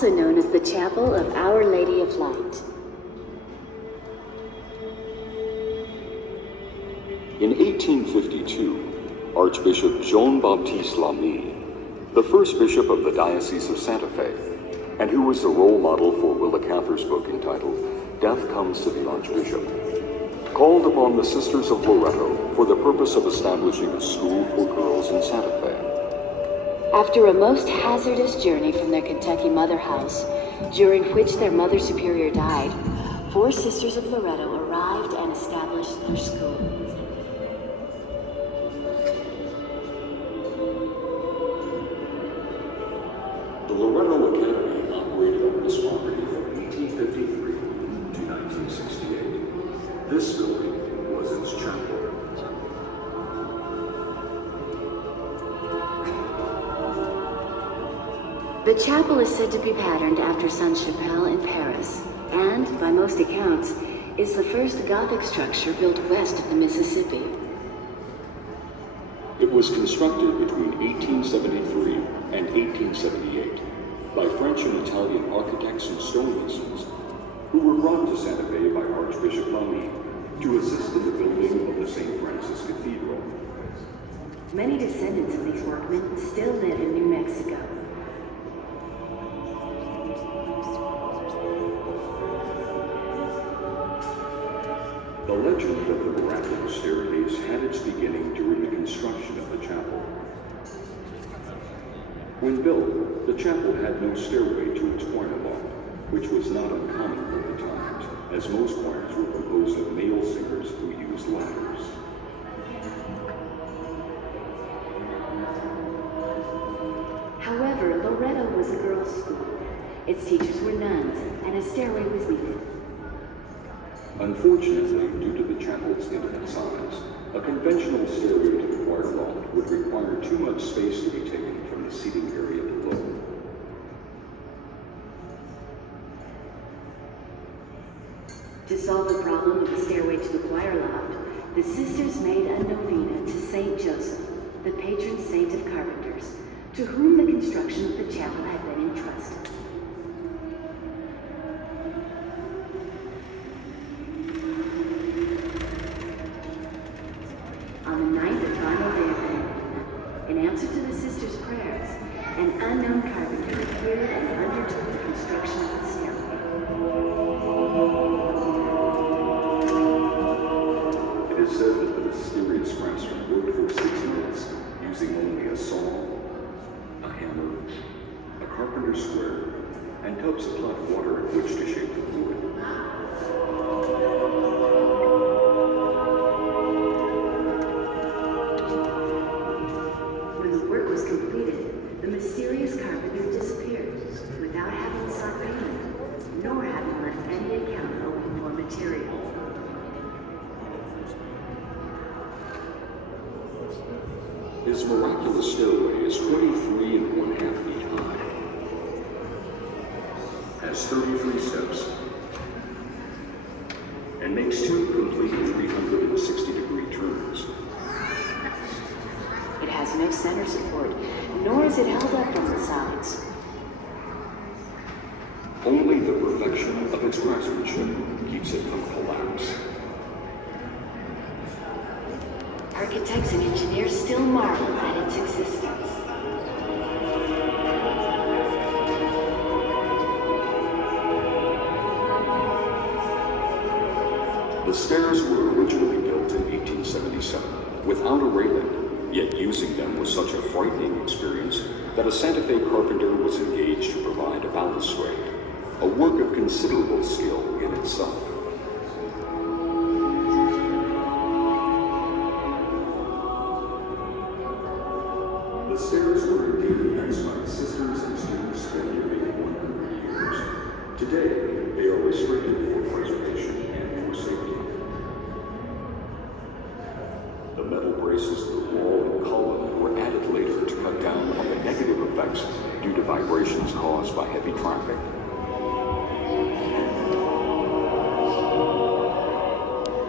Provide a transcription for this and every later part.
also known as the Chapel of Our Lady of Light. In 1852, Archbishop Jean-Baptiste Lamy, the first bishop of the Diocese of Santa Fe, and who was the role model for Willa Cather's book entitled Death Comes to the Archbishop, called upon the Sisters of Loretto for the purpose of establishing a school for girls in Santa Fe. After a most hazardous journey from their Kentucky mother house, during which their Mother Superior died, 4 Sisters of Loretto arrived and established their school. The Loretto Academy operated on this property from 1853 to 1968. This building was its chapel. The chapel is said to be patterned after Sainte-Chapelle in Paris, and, by most accounts, is the first Gothic structure built west of the Mississippi. It was constructed between 1873 and 1878 by French and Italian architects and stonemasons who were brought to Santa Fe by Archbishop Lamy to assist in the building of the St. Francis Cathedral. Many descendants of these workmen still live in New Mexico. The legend of the Miraculous staircase had its beginning during the construction of the chapel. When built, the chapel had no stairway to its choir loft, which was not uncommon for the times, as most choirs were composed of male singers who used ladders. However, Loretto was a girls' school. Its teachers were nuns, and a stairway was needed. Unfortunately, due to the chapel's intimate size, a conventional stairway to the choir loft would require too much space to be taken from the seating area below. To solve the problem of the stairway to the choir loft, the sisters made a novena to Saint Joseph, the patron saint of carpenters, to whom the construction of the chapel had been entrusted. On the night of final day of the novena, in answer to the sisters' prayers, an unknown carpenter appeared and undertook the construction of the stairway. It is said that the mysterious craftsman worked for 6 minutes, using only a saw, a hammer, a carpenter's square, and tubs of hot water in which to shape the wood. When the work was completed, the mysterious carpenter disappeared, without having sought payment, nor having left any account owing for material. His miraculous stairway is 23½ feet high, has 33 steps, and makes 2 complete 360-degree turns. It has no center support, nor is it held up from the sides. Only the perfection of its craftsmanship keeps it from collapse. Architects and engineers still marvel at its existence. The stairs were originally built in 1877 without a railing, yet using them was such a frightening experience that a Santa Fe carpenter was engaged to provide a balustrade, a work of considerable skill in itself. The stairs were indeed used by sisters and students spent nearly 100 years. Today, they are restricted for preservation and for safety. The metal braces to the wall and column were added later to cut down on the negative effects due to vibrations caused by heavy traffic.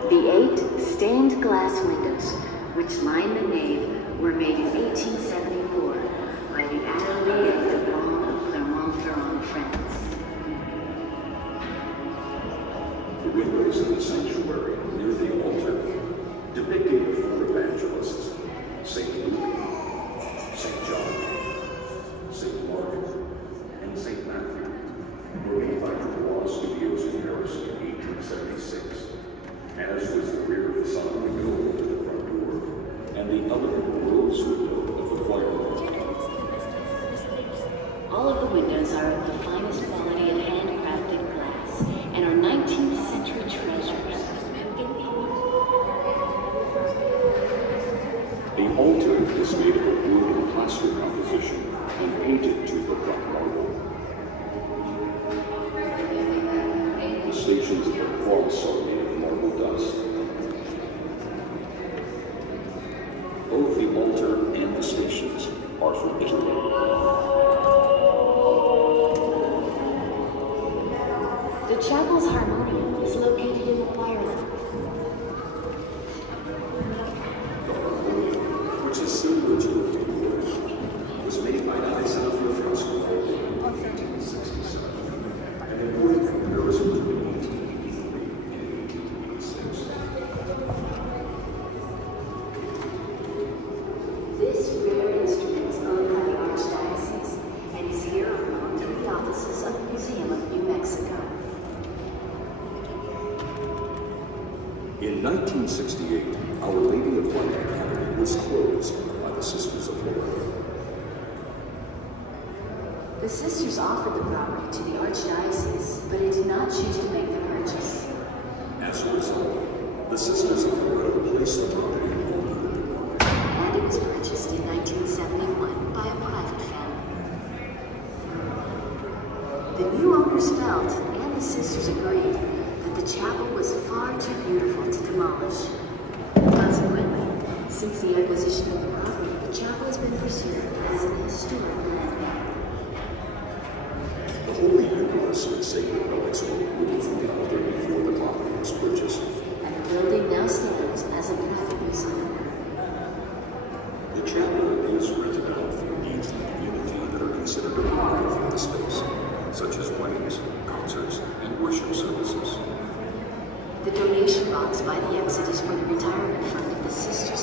The 8 stained glass windows, which line the nave, were made in 1874 by the Atelier de Bronze of Clermont-Ferrand, France. the elegant rose window of the choir loft. All of the windows are of the finest quality of handcrafted glass and are 19th century treasures. The altar is made of a wood and plaster composition and painted to look like marble. The stations of the cross are made of marble dust. Both the altar and the stations are from Italy. The chapel's harmonium is located in the choir loft. The harmonium, which is similar to a keyboard, was made by Alessandro Fresco in 1867 and imported from Paris between 1883 and 1886. This rare instrument is owned by the Archdiocese and is here among the offices of the Museum of New Mexico. In 1968, Our Lady of Light Academy was closed by the Sisters of Loretto. The sisters offered the property to the Archdiocese, but it did not choose to make the purchase. As a result, the Sisters of Loretto placed the property in owner. And it was purchased in 1971 by a private family. The new owners felt, and the sisters agreed, that the chapel was far too beautiful to demolish. Consequently, since the acquisition of the property, the chapel has been preserved as an historic landmark. The Holy Eucharist and sacred relics were removed from the altar before the property was purchased. And the building now stands as a private museum. The chapel is rented out for needs of the community that are considered appropriate for the space, such as weddings, concerts, and worship services. The donation box by the exit is for the retirement fund of the sisters